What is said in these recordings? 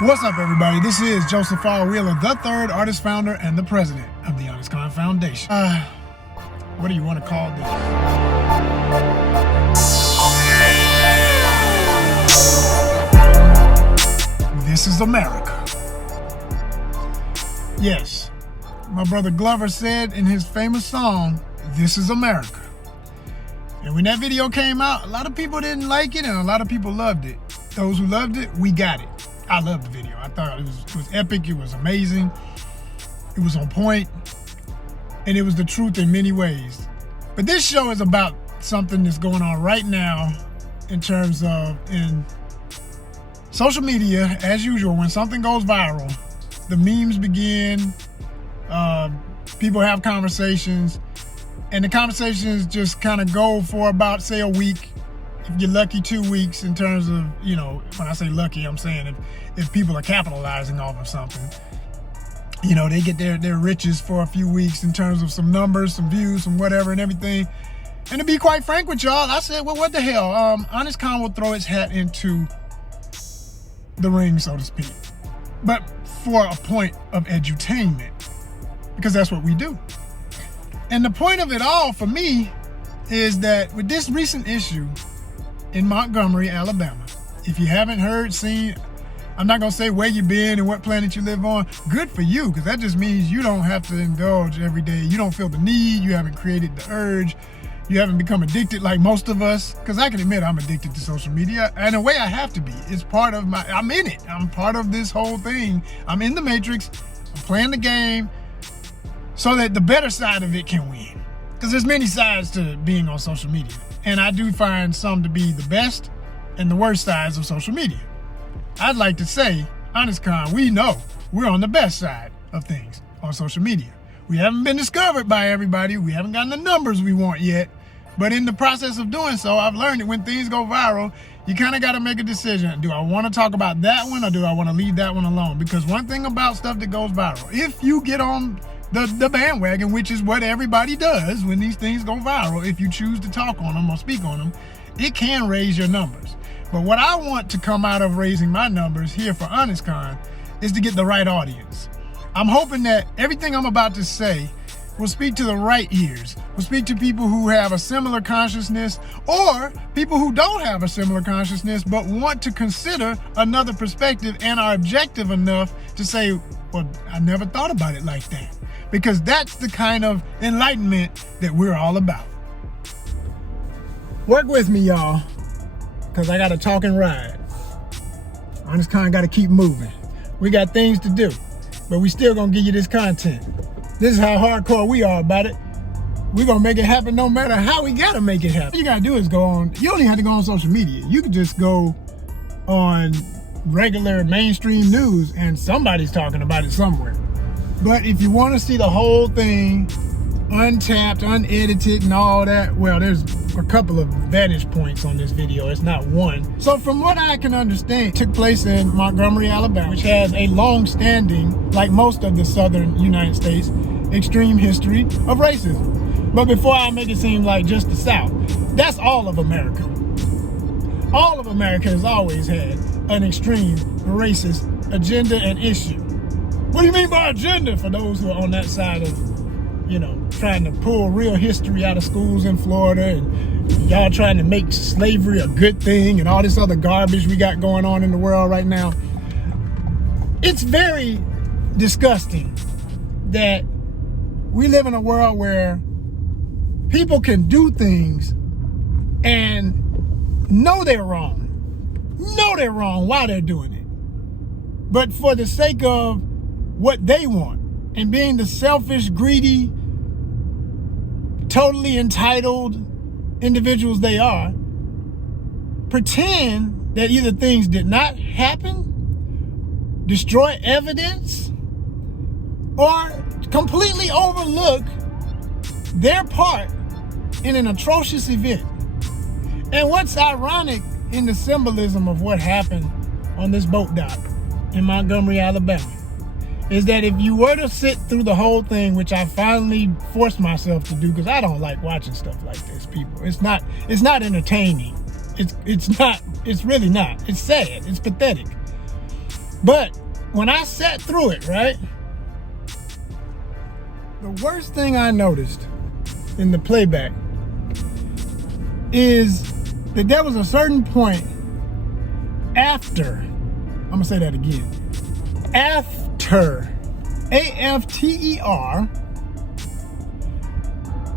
What's up, everybody? This is Joseph R. Wheeler, the third artist founder and the president of the Honest Con Foundation. What do you want to call this? This is America. Yes, my brother Glover said in his famous song, "This is America." And when that video came out, a lot of people didn't like it and a lot of people loved it. Those who loved it, we got it. I loved the video. I thought it was epic, it was amazing, it was on point, and it was the truth in many ways. But this show is about something that's going on right now in terms of in social media. As usual, when something goes viral, the memes begin, people have conversations, and the conversations just kind of go for about, say, a week. If you're lucky, 2 weeks, in terms of, you know, when I say lucky, I'm saying if people are capitalizing off of something, you know, they get their riches for a few weeks in terms of some numbers, some views, some whatever and everything. And to be quite frank with y'all, I said, well, what the hell? Honest Con will throw its hat into the ring, so to speak, but for a point of edutainment, because that's what we do. And the point of it all for me is that with this recent issue in Montgomery, Alabama, if you haven't heard, seen, I'm not gonna say where you've been and what planet you live on, good for you, because that just means you don't have to indulge every day. You don't feel the need, you haven't created the urge, you haven't become addicted like most of us, because I can admit I'm addicted to social media, and in a way I have to be. It's part of my, I'm in it. I'm part of this whole thing. I'm in the matrix, I'm playing the game, so that the better side of it can win. Because there's many sides to being on social media. And I do find some to be the best and the worst sides of social media. I'd like to say, Honest Con, we know we're on the best side of things on social media. We haven't been discovered by everybody. We haven't gotten the numbers we want yet. But in the process of doing so, I've learned that when things go viral, you kind of got to make a decision. Do I want to talk about that one or do I want to leave that one alone? Because one thing about stuff that goes viral, if you get on the bandwagon, which is what everybody does when these things go viral, if you choose to talk on them or speak on them, it can raise your numbers. But what I want to come out of raising my numbers here for Honest Con is to get the right audience. I'm hoping that everything I'm about to say will speak to the right ears, will speak to people who have a similar consciousness or people who don't have a similar consciousness but want to consider another perspective and are objective enough to say, well, I never thought about it like that. Because that's the kind of enlightenment that we're all about. Work with me, y'all, because I got to talk and ride. Honest Con got to keep moving. We got things to do, but we still going to give you this content. This is how hardcore we are about it. We're going to make it happen no matter how we got to make it happen. All you got to do is go on. You don't even have to go on social media. You can just go on regular mainstream news and somebody's talking about it somewhere. But if you want to see the whole thing, untapped, unedited, and all that, well, there's a couple of vantage points on this video. It's not one. So from what I can understand, it took place in Montgomery, Alabama, which has a long-standing, like most of the southern United States, extreme history of racism. But before I make it seem like just the South, that's all of America. All of America has always had an extreme racist agenda and issue. What do you mean by agenda, for those who are on that side of, you know, trying to pull real history out of schools in Florida and y'all trying to make slavery a good thing and all this other garbage we got going on in the world right now? It's very disgusting that we live in a world where people can do things and know they're wrong while they're doing it. But for the sake of what they want and being the selfish, greedy, totally entitled individuals they are, pretend that either things did not happen, destroy evidence, or completely overlook their part in an atrocious event. And what's ironic in the symbolism of what happened on this boat dock in Montgomery, Alabama, is that if you were to sit through the whole thing, which I finally forced myself to do because I don't like watching stuff like this, people. It's not entertaining. It's really not. It's sad. It's pathetic. But when I sat through it, right, the worst thing I noticed in the playback is that there was a certain point after, I'm gonna say that again, after, A-F-T-E-R,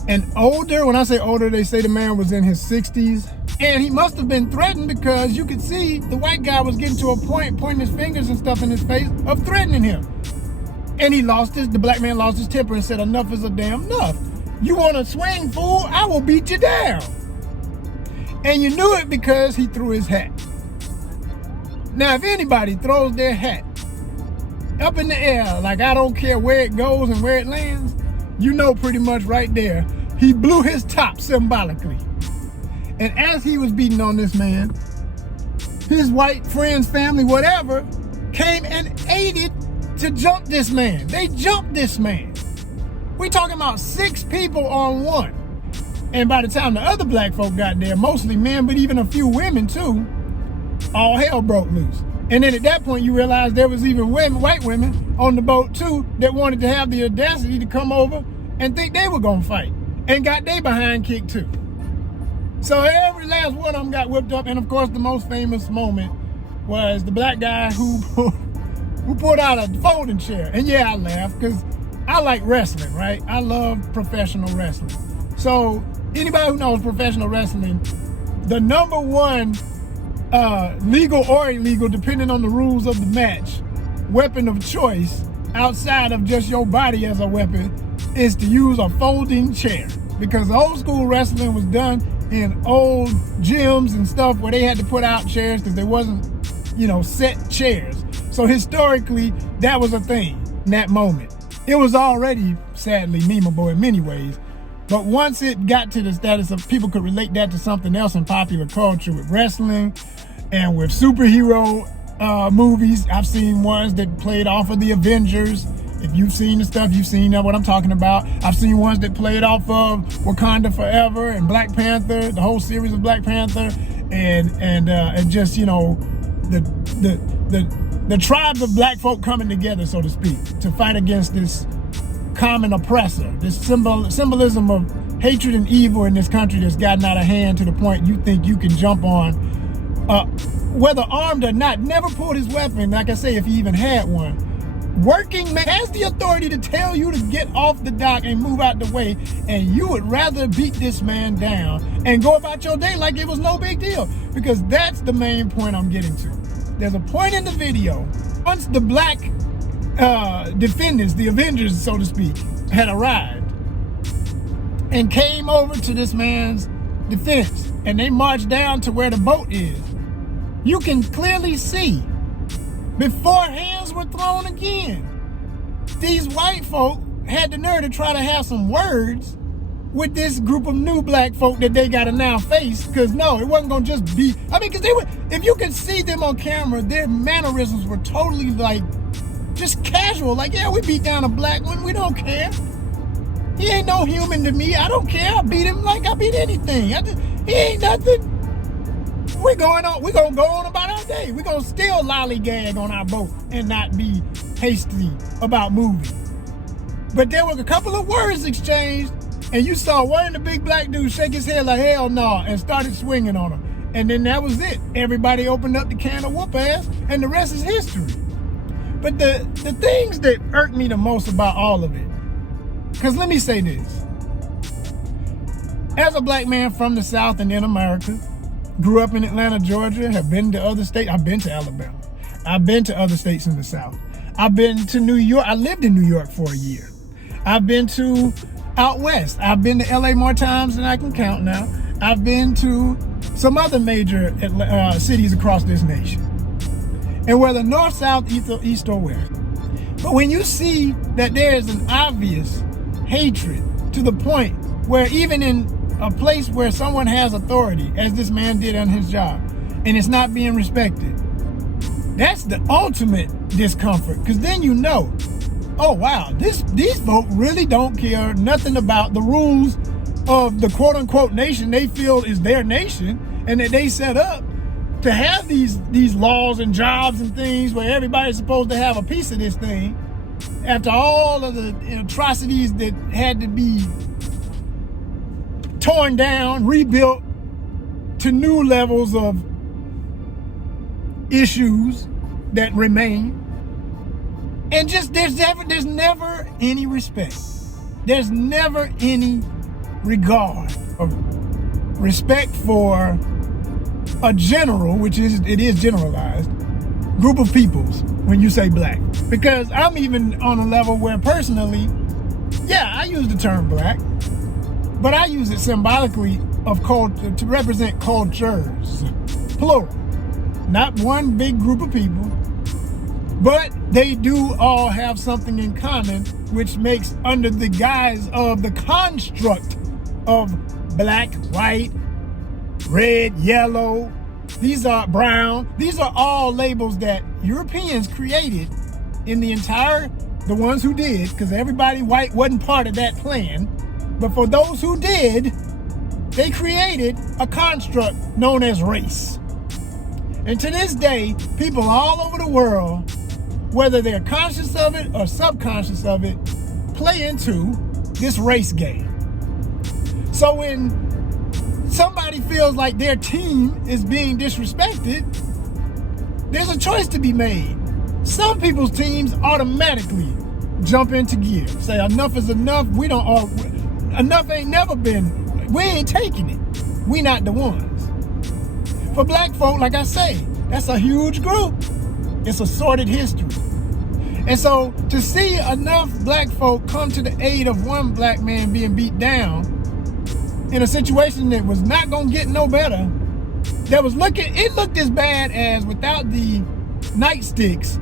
an older, when I say older, they say the man was in his 60s, and he must have been threatened because you could see the white guy was getting to a point, pointing his fingers and stuff in his face of threatening him. And the black man lost his temper and said, enough is a damn enough. You want to swing, fool? I will beat you down. And you knew it because he threw his hat. Now, if anybody throws their hat up in the air, like I don't care where it goes and where it lands, you know pretty much right there, he blew his top symbolically. And as he was beating on this man, his white friends, family, whatever, came and aided to jump this man. They jumped this man. We talking about 6 people on one. And by the time the other black folk got there, mostly men, but even a few women too, all hell broke loose. And then at that point, you realize there was even white women on the boat too that wanted to have the audacity to come over and think they were gonna fight and got their behind kicked too. So every last one of them got whipped up. And of course, the most famous moment was the black guy who pulled out a folding chair. And yeah, I laughed because I like wrestling, right? I love professional wrestling. So anybody who knows professional wrestling, the number one legal or illegal, depending on the rules of the match, weapon of choice outside of just your body as a weapon is to use a folding chair. Because old school wrestling was done in old gyms and stuff where they had to put out chairs because there wasn't, set chairs. So historically, that was a thing in that moment. It was already, sadly, memeable in many ways. But once it got to the status of people could relate that to something else in popular culture with wrestling and with superhero movies, I've seen ones that played off of the Avengers. If you've seen the stuff, you've seen what I'm talking about. I've seen ones that played off of Wakanda Forever and Black Panther, the whole series of Black Panther, and just the tribes of black folk coming together, so to speak, to fight against this common oppressor, this symbolism of hatred and evil in this country that's gotten out of hand to the point you think you can jump on, whether armed or not. Never pulled his weapon, like I say, if he even had one. Working man has the authority to tell you to get off the dock and move out the way, and you would rather beat this man down and go about your day like it was no big deal. Because that's the main point I'm getting to. There's a point in the video, once the black defendants, the Avengers, so to speak, had arrived and came over to this man's defense, and they marched down to where the boat is, you can clearly see, before hands were thrown again, these white folk had the nerve to try to have some words with this group of new black folk that they gotta now face. Because no, it wasn't gonna just be, because they were, if you could see them on camera, their mannerisms were totally like, just casual. Like, yeah, we beat down a black one, we don't care. He ain't no human to me, I don't care. I beat him like I beat anything. He ain't nothing. We're gonna go on about our day. We're gonna still lollygag on our boat and not be hasty about moving. But there were a couple of words exchanged, and you saw one of the big black dudes shake his head like hell no and started swinging on him. And then that was it. Everybody opened up the can of whoop ass, and the rest is history. But the things that irk me the most about all of it, because let me say this. As a black man from the South and in America, grew up in Atlanta, Georgia, have been to other states. I've been to Alabama. I've been to other states in the South. I've been to New York. I lived in New York for a year. I've been to out West. I've been to LA more times than I can count now. I've been to some other major cities across this nation. And whether north, south, east, or west. But when you see that there is an obvious hatred to the point where even in a place where someone has authority, as this man did on his job, and it's not being respected, that's the ultimate discomfort. Because then you know, oh wow, these folk really don't care nothing about the rules of the quote-unquote nation they feel is their nation and that they set up to have these laws and jobs and things where everybody's supposed to have a piece of this thing, after all of the atrocities that had to be torn down, rebuilt to new levels of issues that remain. And just there's never any respect. There's never any regard or respect for a general, which it is generalized, group of peoples when you say black. Because I'm even on a level where personally, yeah, I use the term black, but I use it symbolically to represent cultures, plural. Not one big group of people, but they do all have something in common, which makes, under the guise of the construct of black, white, red, yellow, these are brown, these are all labels that Europeans created in the ones who did, because everybody white wasn't part of that plan. But for those who did, they created a construct known as race. And to this day, people all over the world, whether they're conscious of it or subconscious of it, play into this race game. So when somebody feels like their team is being disrespected, there's a choice to be made. Some people's teams automatically jump into gear, say enough is enough, enough ain't never been, we ain't taking it, we not the ones. For black folk, like I say, that's a huge group. It's a sordid history. And so to see enough black folk come to the aid of one black man being beat down in a situation that was not gonna get no better, it looked as bad as, without the nightsticks,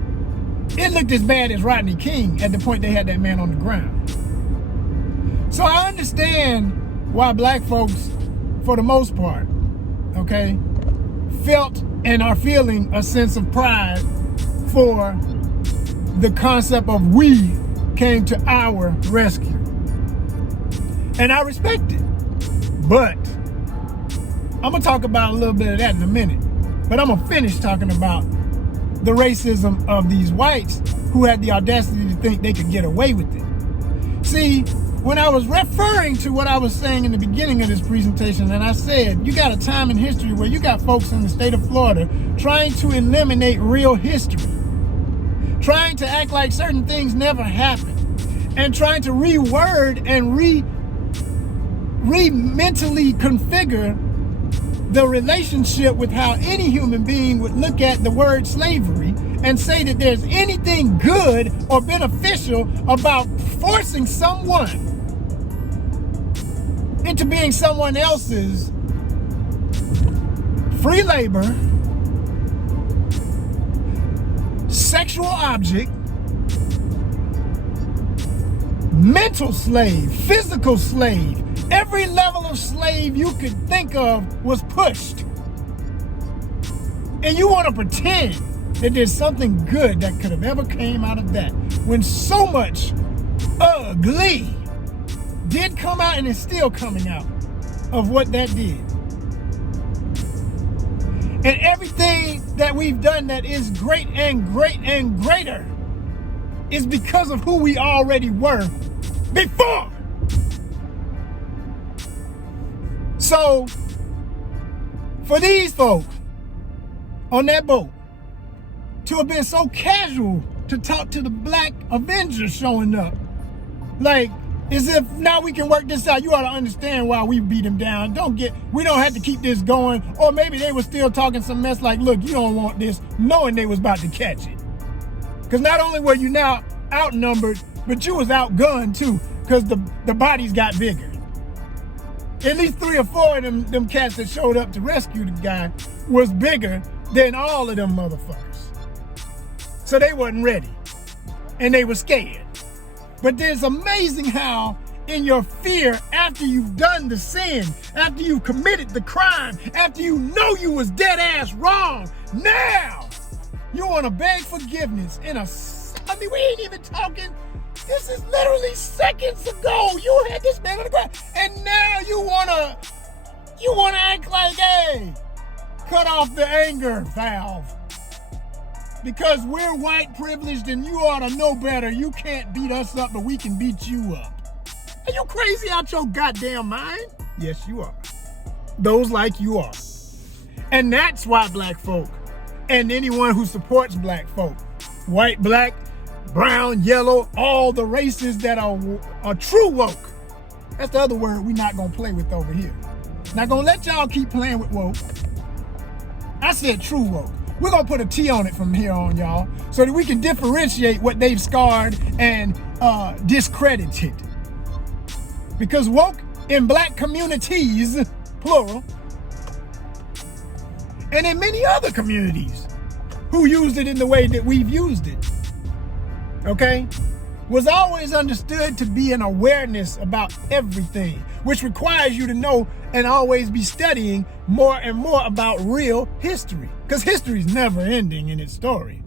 it looked as bad as Rodney King at the point they had that man on the ground. So I understand why black folks, for the most part, okay, felt and are feeling a sense of pride for the concept of we came to our rescue. And I respect it. But I'm gonna talk about a little bit of that in a minute. But I'm gonna finish talking about the racism of these whites who had the audacity to think they could get away with it. See, when I was referring to what I was saying in the beginning of this presentation, and I said, you got a time in history where you got folks in the state of Florida trying to eliminate real history, trying to act like certain things never happened, and trying to reword and mentally configure the relationship with how any human being would look at the word slavery and say that there's anything good or beneficial about forcing someone into being someone else's free labor, sexual object, mental slave, physical slave. Every level of slave you could think of was pushed. And you want to pretend that there's something good that could have ever came out of that, when so much ugly did come out and is still coming out of what that did. And everything that we've done that is great and great and greater is because of who we already were before. So, for these folks on that boat to have been so casual to talk to the black Avengers showing up, like, as if now we can work this out, you ought to understand why we beat him down. We don't have to keep this going. Or maybe they were still talking some mess like, look, you don't want this, knowing they was about to catch it. Because not only were you now outnumbered, but you was outgunned too, because the bodies got bigger. At least 3 or 4 of them cats that showed up to rescue the guy was bigger than all of them motherfuckers. So they wasn't ready. And they were scared. But it's amazing how in your fear, after you've done the sin, after you've committed the crime, after you know you was dead ass wrong, now you want to beg forgiveness we ain't even talking. This is literally seconds ago. You had this man on the ground, and now you wanna act like, hey, cut off the anger valve. Because we're white privileged and you ought to know better. You can't beat us up, but we can beat you up. Are you crazy out your goddamn mind? Yes, you are. Those like you are. And that's why black folk and anyone who supports black folk, white, black, brown, yellow, all the races that are true woke. That's the other word we're not gonna play with over here. Not gonna let y'all keep playing with woke. I said true woke. We're gonna put a T on it from here on, y'all, so that we can differentiate what they've scarred and discredited. Because woke in black communities, plural, and in many other communities who used it in the way that we've used it, okay, was always understood to be an awareness about everything, which requires you to know and always be studying more and more about real history, because history is never ending in its story.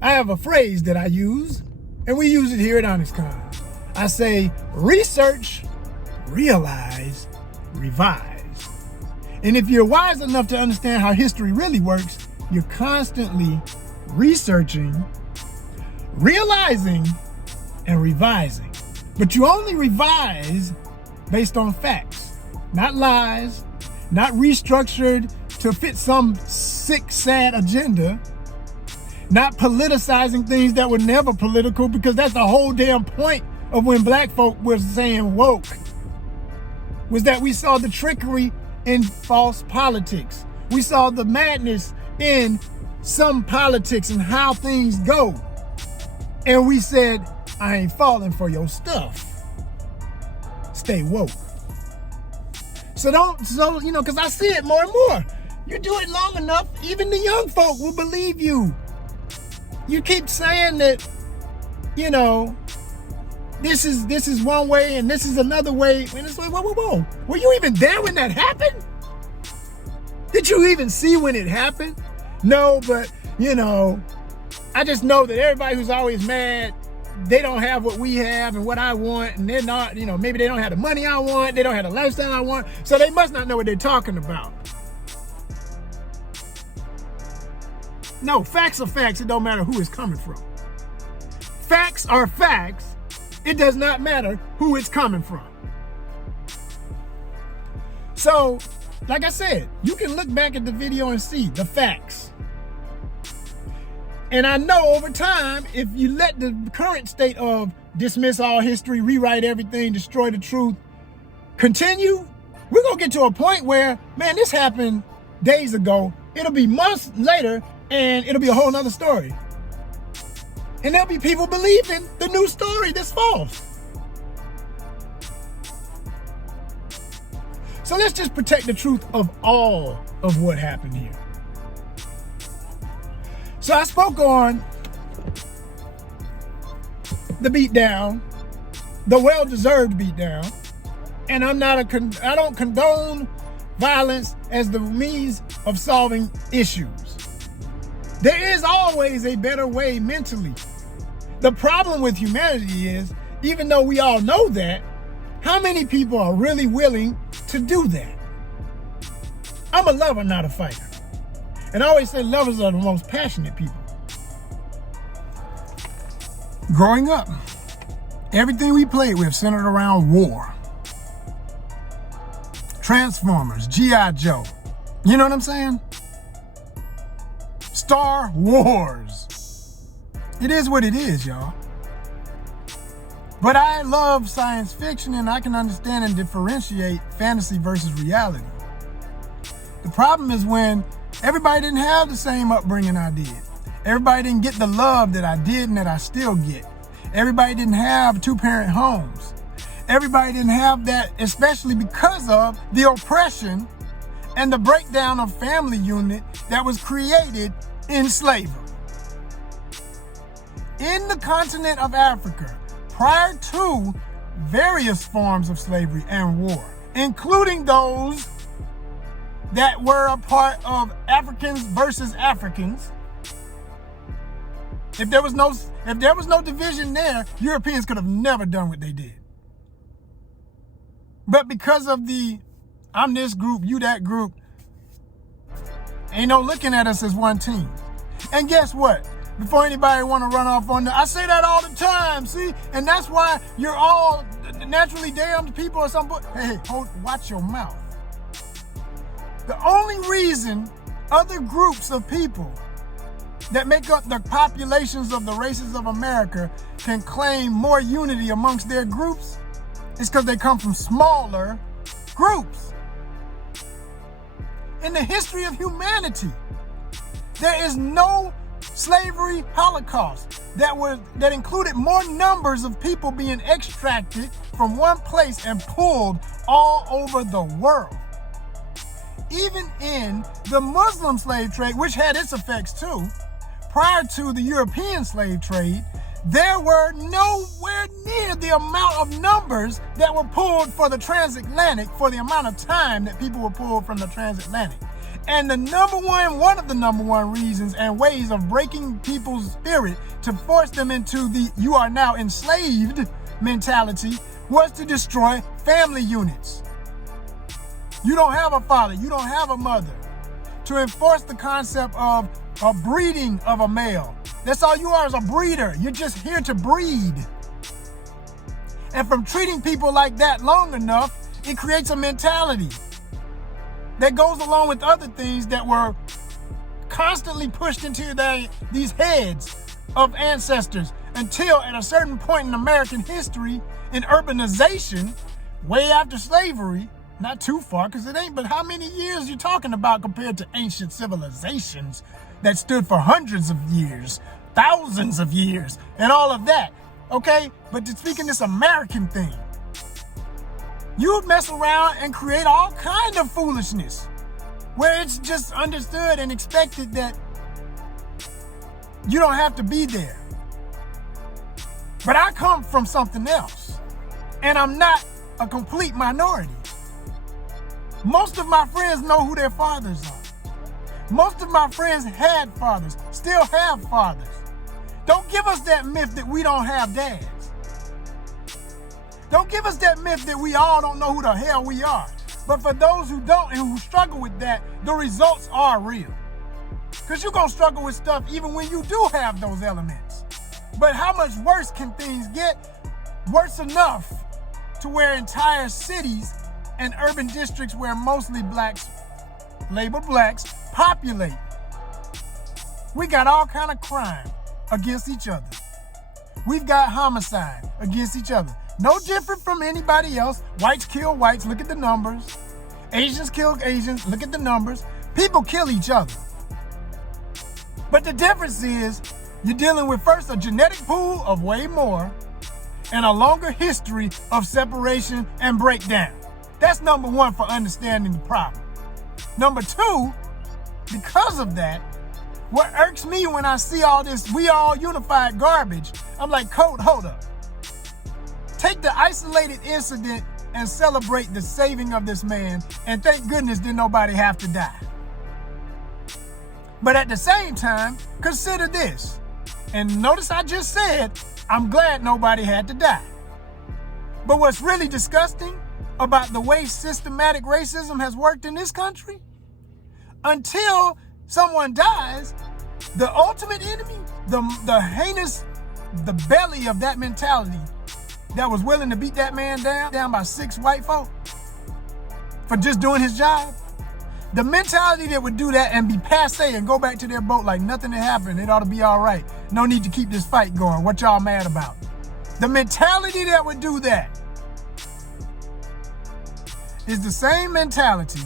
I have a phrase that I use, and we use it here at Honest Con. I say, research, realize, revise. And if you're wise enough to understand how history really works, you're constantly researching, realizing, and revising. But you only revise based on facts, not lies, not restructured to fit some sick, sad agenda, not politicizing things that were never political, because that's the whole damn point of when black folk was saying woke, was that we saw the trickery in false politics. We saw the madness in some politics and how things go. And we said, I ain't falling for your stuff. Stay woke. So because I see it more and more. You do it long enough, even the young folk will believe you. You keep saying that, this is one way and this is another way. And it's like, whoa. Were you even there when that happened? Did you even see when it happened? No, but, I just know that everybody who's always mad, they don't have what we have and what I want, and they're not, maybe they don't have the money I want, they don't have the lifestyle I want, so they must not know what they're talking about. No, facts are facts, it don't matter who it's coming from. Facts are facts, it does not matter who it's coming from. So, like I said, you can look back at the video and see the facts. And I know over time, if you let the current state of dismiss all history, rewrite everything, destroy the truth, continue, we're gonna get to a point where, man, this happened days ago. It'll be months later, and it'll be a whole nother story. And there'll be people believing the new story that's false. So let's just protect the truth of all of what happened here. So I spoke on the beatdown, the well-deserved beatdown, and I don't condone violence as the means of solving issues. There is always a better way mentally. The problem with humanity is, even though we all know that, how many people are really willing to do that? I'm a lover, not a fighter. And I always say lovers are the most passionate people. Growing up, everything we played with centered around war. Transformers, G.I. Joe. You know what I'm saying? Star Wars. It is what it is, y'all. But I love science fiction, and I can understand and differentiate fantasy versus reality. The problem is when everybody didn't have the same upbringing I did. Everybody didn't get the love that I did and that I still get. Everybody didn't have two-parent homes. Everybody didn't have that, especially because of the oppression and the breakdown of family unit that was created in slavery. In the continent of Africa, prior to various forms of slavery and war, including those that were a part of Africans versus Africans. If there was no division there, Europeans could have never done what they did. But because of the I'm this group, you that group, Ain't no looking at us as one team. And guess what? Before anybody want to run off on I say that all the time, see? And that's why you're all naturally damned people or something. Hey, watch your mouth. The only reason other groups of people that make up the populations of the races of America can claim more unity amongst their groups is because they come from smaller groups. In the history of humanity, there is no slavery holocaust that included more numbers of people being extracted from one place and pulled all over the world. Even in the Muslim slave trade, which had its effects too, prior to the European slave trade, there were nowhere near the amount of numbers that were pulled for the transatlantic, for the amount of time that people were pulled from the transatlantic. And one of the number one reasons and ways of breaking people's spirit to force them into the "you are now enslaved" mentality was to destroy family units. You don't have a father, you don't have a mother. To enforce the concept of a breeding of a male. That's all you are, is a breeder. You're just here to breed. And from treating people like that long enough, it creates a mentality that goes along with other things that were constantly pushed into these heads of ancestors until at a certain point in American history, in urbanization, way after slavery, not too far, because it ain't, but how many years you talking about compared to ancient civilizations that stood for hundreds of years, thousands of years, and all of that, okay? But to speak in this American thing, you mess around and create all kind of foolishness where it's just understood and expected that you don't have to be there. But I come from something else, and I'm not a complete minority. Most of my friends know who their fathers are. Most of my friends had fathers, still have fathers. Don't give us that myth that we don't have dads. Don't give us that myth that we all don't know who the hell we are. But for those who don't and who struggle with that, the results are real. Because you're going to struggle with stuff even when you do have those elements. But how much worse can things get? Worse enough to where entire cities and urban districts where mostly blacks, labeled blacks, populate. We got all kind of crime against each other. We've got homicide against each other. No different from anybody else. Whites kill whites, look at the numbers. Asians kill Asians, look at the numbers. People kill each other. But the difference is you're dealing with first a genetic pool of way more and a longer history of separation and breakdown. That's number one for understanding the problem. Number two, because of that, what irks me when I see all this "we all unified" garbage, I'm like, hold up. Take the isolated incident and celebrate the saving of this man, and thank goodness didn't nobody have to die. But at the same time, consider this. And notice I just said, I'm glad nobody had to die. But what's really disgusting about the way systematic racism has worked in this country, until someone dies, the ultimate enemy, the heinous, the belly of that mentality that was willing to beat that man down by 6 white folk for just doing his job, the mentality that would do that and be passe and go back to their boat like nothing had happened, it ought to be all right. No need to keep this fight going. What y'all mad about? The mentality that would do that is the same mentality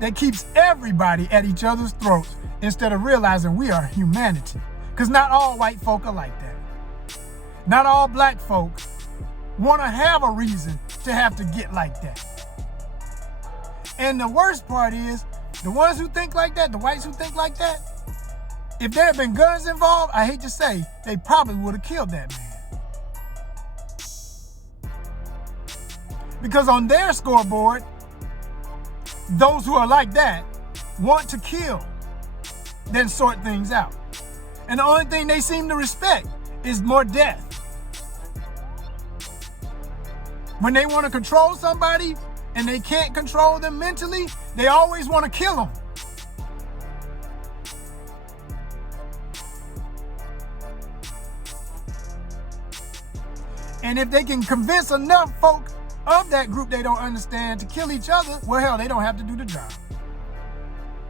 that keeps everybody at each other's throats instead of realizing we are humanity. Because not all white folk are like that. Not all black folk want to have a reason to have to get like that. And the worst part is, the ones who think like that, the whites who think like that, if there had been guns involved, I hate to say, they probably would have killed that man. Because on their scoreboard, those who are like that want to kill, then sort things out. And the only thing they seem to respect is more death. When they want to control somebody and they can't control them mentally, they always want to kill them. And if they can convince enough folk of that group they don't understand to kill each other, well, hell, they don't have to do the job.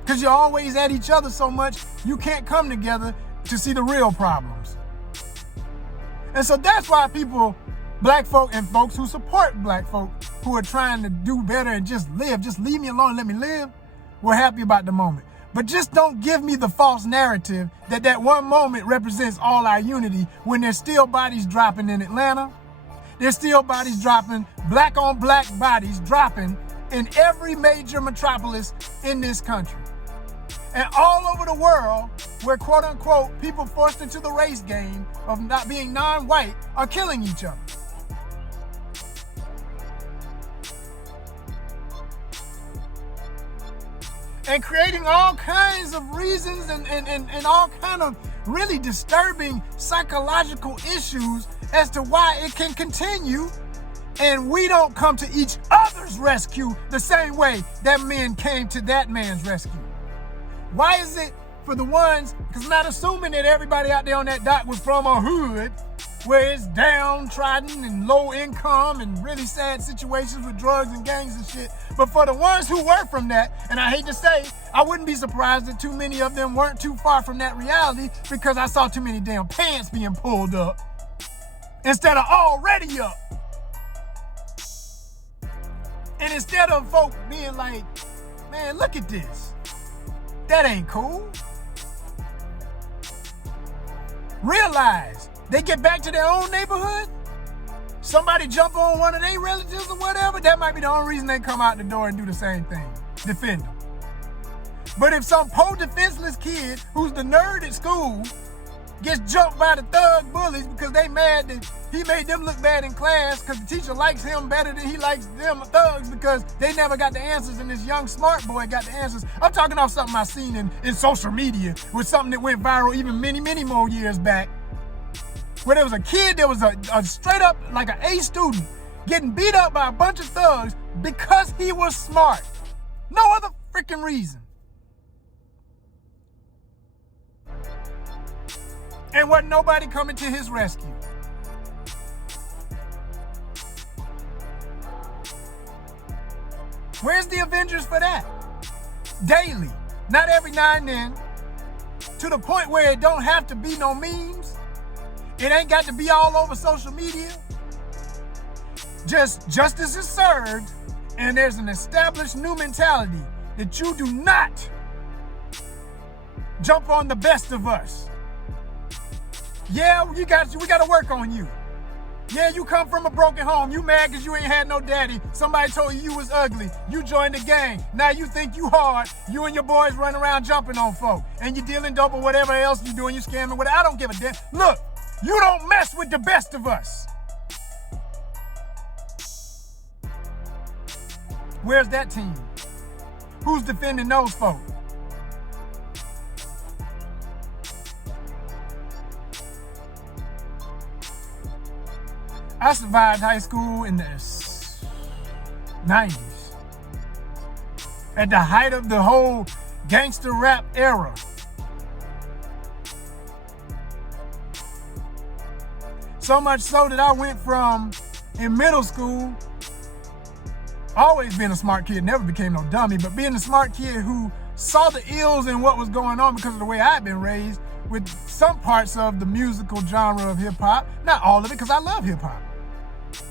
Because you're always at each other so much, you can't come together to see the real problems. And so that's why people, black folk and folks who support black folk, who are trying to do better and just live, just leave me alone, let me live, we're happy about the moment. But just don't give me the false narrative that that one moment represents all our unity when there's still bodies dropping in Atlanta. There's still bodies dropping, black on black bodies dropping in every major metropolis in this country. And all over the world, where quote unquote, people forced into the race game of not being non-white are killing each other. And creating all kinds of reasons and all kind of really disturbing psychological issues as to why it can continue, and we don't come to each other's rescue the same way that men came to that man's rescue. Why is it for the ones, because I'm not assuming that everybody out there on that dock was from a hood where it's downtrodden and low income and really sad situations with drugs and gangs and shit. But for the ones who were from that, and I hate to say, I wouldn't be surprised that too many of them weren't too far from that reality, because I saw too many damn pants being pulled up instead of already up. And instead of folk being like, man, look at this. That ain't cool. Realize they get back to their own neighborhood, somebody jump on one of their relatives or whatever, that might be the only reason they come out the door and do the same thing, defend them. But if some poor defenseless kid who's the nerd at school gets jumped by the thug bullies because they mad that he made them look bad in class because the teacher likes him better than he likes them thugs because they never got the answers and this young smart boy got the answers. I'm talking off something I've seen in social media with something that went viral even many more years back, where there was a kid that was a straight up like an A student getting beat up by a bunch of thugs because he was smart. No other freaking reason. And wasn't nobody coming to his rescue. Where's the Avengers for that? Daily, not every now and then, to the point where it don't have to be no memes. It ain't got to be all over social media. Just justice is served, and there's an established new mentality that you do not jump on the best of us. Yeah, we got to work on you. Yeah, you come from a broken home. You mad because you ain't had no daddy. Somebody told you you was ugly. You joined the gang. Now you think you hard. You and your boys run around jumping on folk. And you dealing dope or whatever else you doing. You scamming whatever. I don't give a damn. Look, you don't mess with the best of us. Where's that team? Who's defending those folk? I survived high school in the 90s. At the height of the whole gangster rap era. So much so that I went from, in middle school, always being a smart kid, never became no dummy, but being a smart kid who saw the ills in what was going on because of the way I'd been raised with some parts of the musical genre of hip hop. Not all of it, because I love hip hop.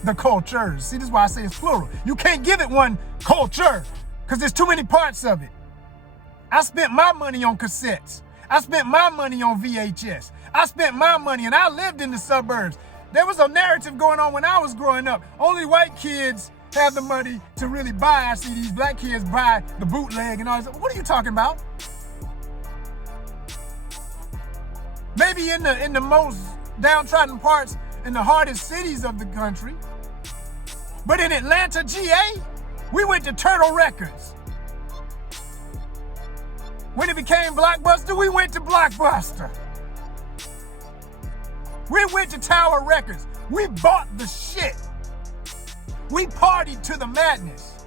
The cultures. See, this is why I say it's plural. You can't give it one culture because there's too many parts of it. I spent my money on cassettes. I spent my money on VHS. I spent my money, and I lived in the suburbs. There was a narrative going on when I was growing up. Only white kids have the money to really buy CDs. Black kids buy the bootleg and all this. What are you talking about? Maybe in the most downtrodden parts in the hardest cities of the country. But in Atlanta, GA, we went to Turtle Records. When it became Blockbuster, we went to Blockbuster. We went to Tower Records. We bought the shit. We partied to the madness.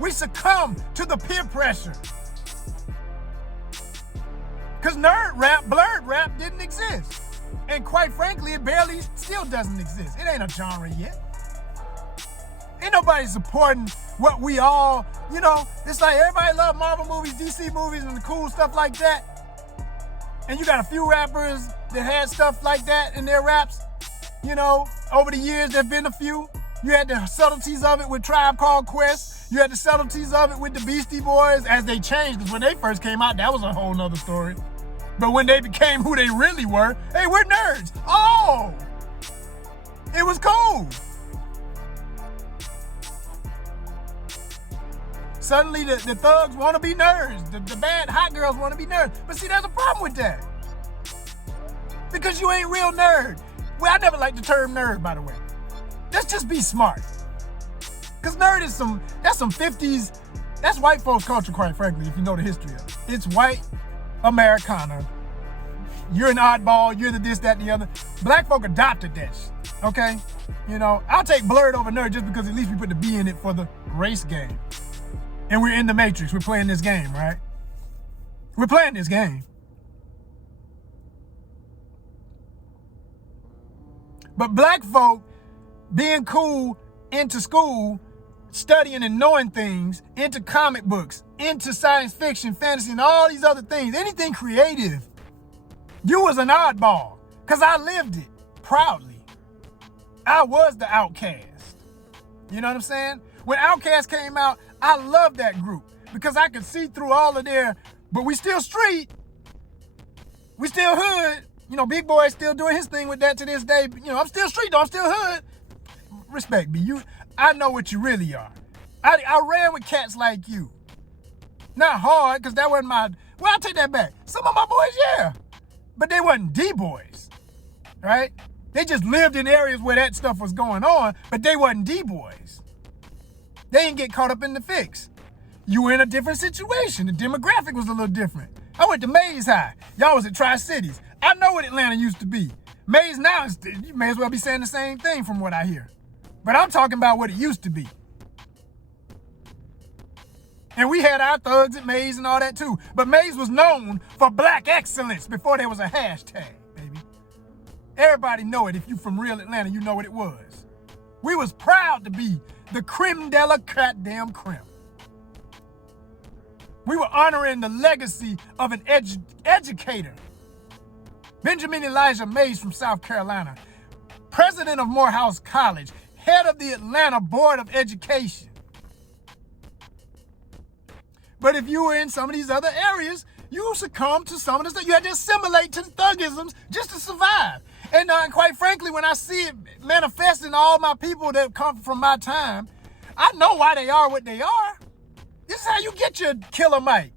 We succumbed to the peer pressure. Because nerd rap, blurred rap didn't exist. And quite frankly, it barely still doesn't exist. It ain't a genre yet. Ain't nobody supporting what we all, it's like everybody love Marvel movies, DC movies, and the cool stuff like that. And you got a few rappers that had stuff like that in their raps. Over the years, there've been a few. You had the subtleties of it with Tribe Called Quest. You had the subtleties of it with the Beastie Boys as they changed. Because when they first came out, that was a whole nother story. But when they became who they really were, hey, we're nerds. Oh, it was cool. Suddenly the thugs want to be nerds. The bad hot girls want to be nerds. But see, there's a problem with that. Because you ain't real nerd. Well, I never liked the term nerd, by the way. Let's just be smart. Because nerd is that's some 50s, that's white folks culture, quite frankly, if you know the history of it. It's white Americana. You're an oddball, you're the this, that, and the other. Black folk adopted that shit, okay? I'll take blurred over nerd just because at least we put the B in it for the race game. And we're in the Matrix, we're playing this game, right? We're playing this game. But black folk being cool into school, studying and knowing things, into comic books, into science fiction, fantasy, and all these other things, anything creative, you was an oddball, because I lived it proudly. I was the outcast. You know what I'm saying? When Outkast came out, I loved that group, because I could see through all of their, but we still street, we still hood. Big Boy's still doing his thing with that to this day. I'm still street though, I'm still hood. Respect me. I know what you really are. I ran with cats like you. Not hard, because that wasn't well, I'll take that back. Some of my boys, yeah. But they wasn't D-boys, right? They just lived in areas where that stuff was going on, but they wasn't D-boys. They didn't get caught up in the fix. You were in a different situation. The demographic was a little different. I went to Mays High. Y'all was at Tri-Cities. I know what Atlanta used to be. Mays now, you may as well be saying the same thing from what I hear. But I'm talking about what it used to be. And we had our thugs at Mays and all that too. But Mays was known for black excellence before there was a hashtag, baby. Everybody know it. If you from real Atlanta, you know what it was. We was proud to be the creme de la goddamn creme. We were honoring the legacy of an educator. Benjamin Elijah Mays from South Carolina, president of Morehouse College, head of the Atlanta Board of Education. But if you were in some of these other areas, you succumbed to some of the stuff. You had to assimilate to the thuggisms just to survive. And quite frankly, when I see it manifest in all my people that come from my time, I know why they are what they are. This is how you get your Killer Mike.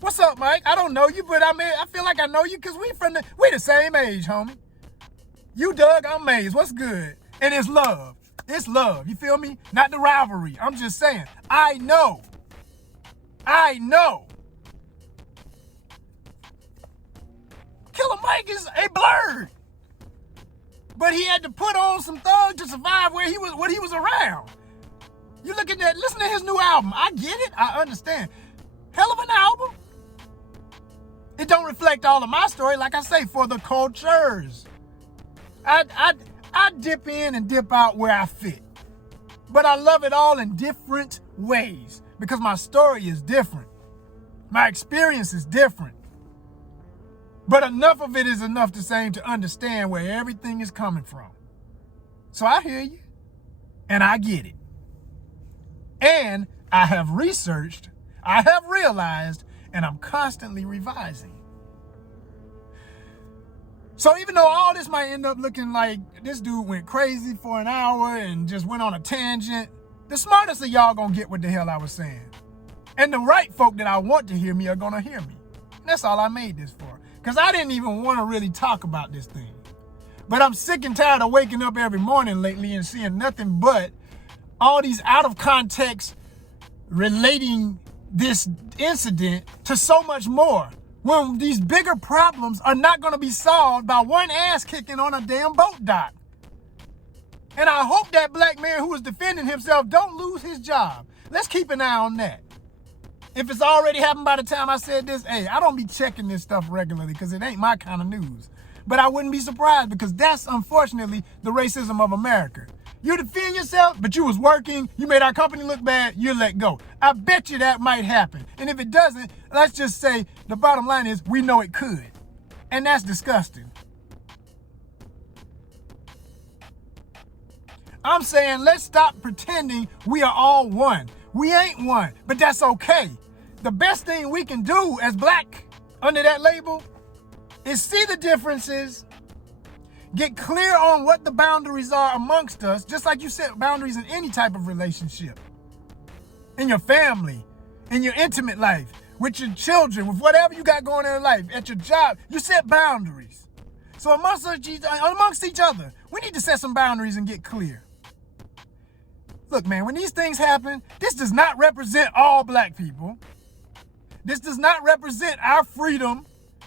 What's up, Mike? I don't know you, but I feel like I know you because we the same age, homie. You Doug, I'm Maze. What's good? And it's love. It's love. You feel me? Not the rivalry. I'm just saying. I know. Killer Mike is a blurred. But he had to put on some thugs to survive what he was around. You look at that, listen to his new album. I get it. I understand. Hell of an album. It don't reflect all of my story, like I say, for the cultures. I dip in and dip out where I fit. But I love it all in different ways because my story is different. My experience is different. But enough of it is enough to understand where everything is coming from. So I hear you, and I get it. And I have researched, I have realized, and I'm constantly revising. So even though all this might end up looking like this dude went crazy for an hour and just went on a tangent, the smartest of y'all gonna get what the hell I was saying. And the right folk that I want to hear me are gonna hear me. And that's all I made this for. Because I didn't even want to really talk about this thing. But I'm sick and tired of waking up every morning lately and seeing nothing but all these out of context relating this incident to so much more. When these bigger problems are not going to be solved by one ass kicking on a damn boat dock. And I hope that black man who was defending himself don't lose his job. Let's keep an eye on that. If it's already happened by the time I said this, hey, I don't be checking this stuff regularly because it ain't my kind of news. But I wouldn't be surprised because that's unfortunately the racism of America. You defend yourself, but you was working, you made our company look bad, you let go. I bet you that might happen. And if it doesn't, let's just say the bottom line is we know it could. And that's disgusting. I'm saying let's stop pretending we are all one. We ain't one, but that's okay. The best thing we can do as black under that label is see the differences, get clear on what the boundaries are amongst us, just like you set boundaries in any type of relationship. In your family, in your intimate life, with your children, with whatever you got going on in life, at your job, you set boundaries. So amongst each other, we need to set some boundaries and get clear. Look, man, when these things happen, this does not represent all black people. This does not represent our freedom.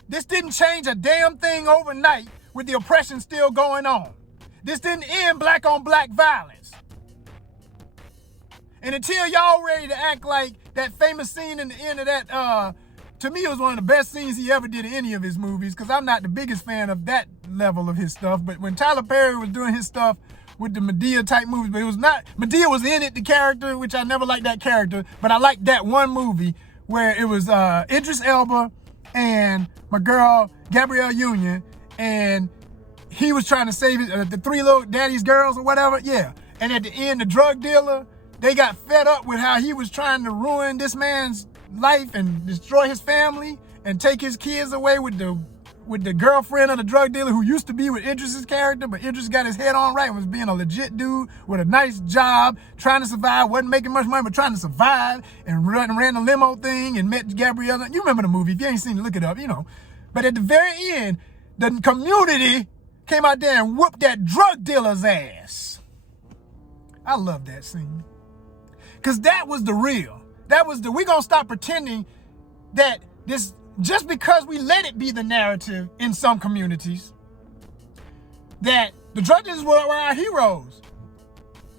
This didn't change a damn thing overnight with the oppression still going on. This didn't end black on black violence. And until y'all ready to act like that famous scene in the end of that, to me it was one of the best scenes he ever did in any of his movies, because I'm not the biggest fan of that level of his stuff. But when Tyler Perry was doing his stuff with the Medea type movies, but it was not, Medea was in it, the character, which I never liked that character, but I liked that one movie where it was Idris Elba and my girl Gabrielle Union, and he was trying to save the three little daddy's girls or whatever, yeah. And at the end, the drug dealer, they got fed up with how he was trying to ruin this man's life and destroy his family and take his kids away with the girlfriend of the drug dealer who used to be with Idris's character, but Idris got his head on right and was being a legit dude with a nice job, trying to survive, wasn't making much money, but trying to survive, and ran the limo thing and met Gabrielle. You remember the movie. If you ain't seen it, look it up, you know. But at the very end, the community came out there and whooped that drug dealer's ass. I love that scene. Because that was the real. We gonna stop pretending that this, just because we let it be the narrative in some communities, that the drug dealers were our heroes.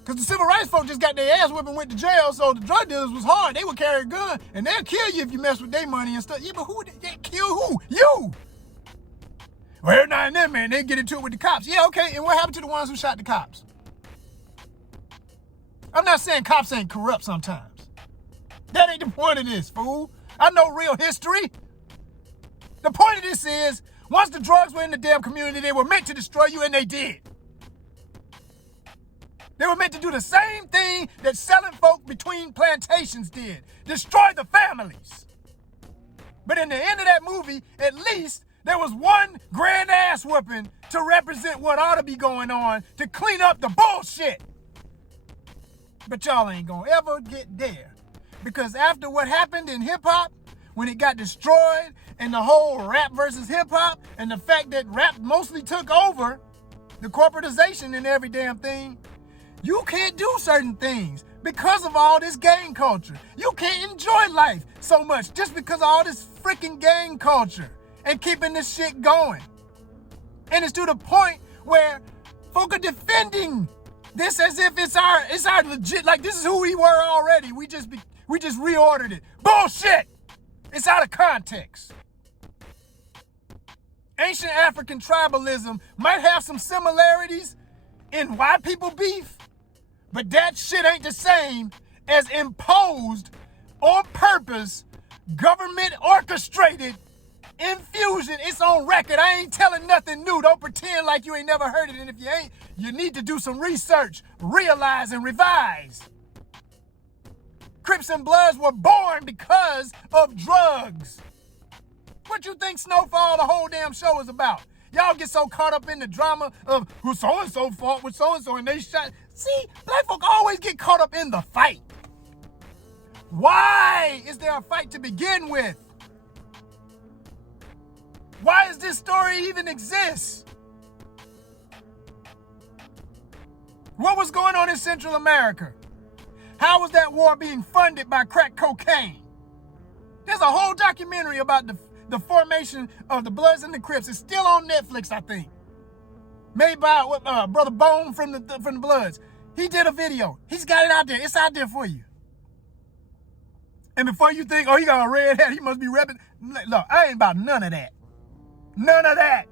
Because the civil rights folks just got their ass whipped and went to jail, so the drug dealers was hard. They would carry a gun, and they'll kill you if you mess with their money and stuff. Yeah, but they kill who? You! Well, every now and then, man, they get into it with the cops. Yeah, okay, and what happened to the ones who shot the cops? I'm not saying cops ain't corrupt sometimes. That ain't the point of this, fool. I know real history. The point of this is, once the drugs were in the damn community, they were meant to destroy you, and they did. They were meant to do the same thing that selling folk between plantations did. Destroy the families. But in the end of that movie, at least there was one grand ass whooping to represent what ought to be going on, to clean up the bullshit. But y'all ain't gonna ever get there. Because after what happened in hip-hop, when it got destroyed, and the whole rap versus hip-hop, and the fact that rap mostly took over, the corporatization and every damn thing, you can't do certain things because of all this gang culture. You can't enjoy life so much just because of all this freaking gang culture and keeping this shit going. And it's to the point where folk are defending this as if it's our legit, like this is who we were already. We just reordered it. Bullshit! It's out of context. Ancient African tribalism might have some similarities in why people beef, but that shit ain't the same as imposed, on purpose, government orchestrated infusion. It's on record. I ain't telling nothing new. Don't pretend like you ain't never heard it. And if you ain't, you need to do some research, realize, and revise. Crips and Bloods were born because of drugs. What you think Snowfall, the whole damn show, is about? Y'all get so caught up in the drama of who so-and-so fought with so-and-so and they shot. See, black folk always get caught up in the fight. Why is there a fight to begin with? Why does this story even exist? What was going on in Central America? How was that war being funded by crack cocaine? There's a whole documentary about the formation of the Bloods and the Crips. It's still on Netflix, I think. Made by Brother Bone from the Bloods. He did a video. He's got it out there. It's out there for you. And before you think, oh, he got a red hat, he must be repping. Look, I ain't about none of that. None of that.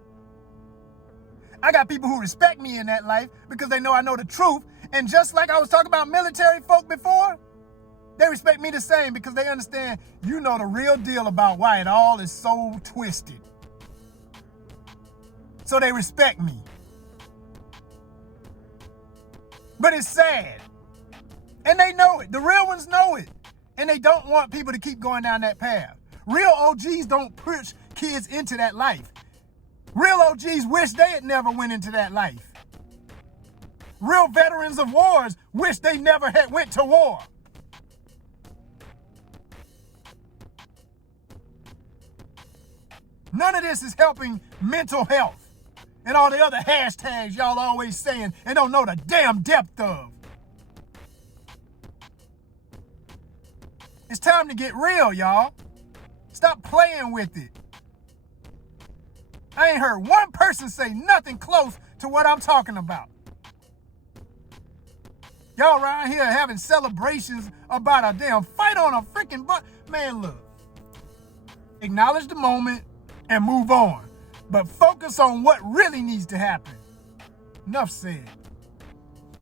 I got people who respect me in that life because they know I know the truth. And just like I was talking about military folk before, they respect me the same because they understand you know the real deal about why it all is so twisted. So they respect me. But it's sad. And they know it. The real ones know it. And they don't want people to keep going down that path. Real OGs don't push kids into that life. Real OGs wish they had never went into that life. Real veterans of wars wish they never had went to war. None of this is helping mental health and all the other hashtags y'all always saying and don't know the damn depth of. It's time to get real, y'all. Stop playing with it. I ain't heard one person say nothing close to what I'm talking about. Y'all around here having celebrations about a damn fight on a freaking butt. Man, look. Acknowledge the moment and move on. But focus on what really needs to happen. Enough said.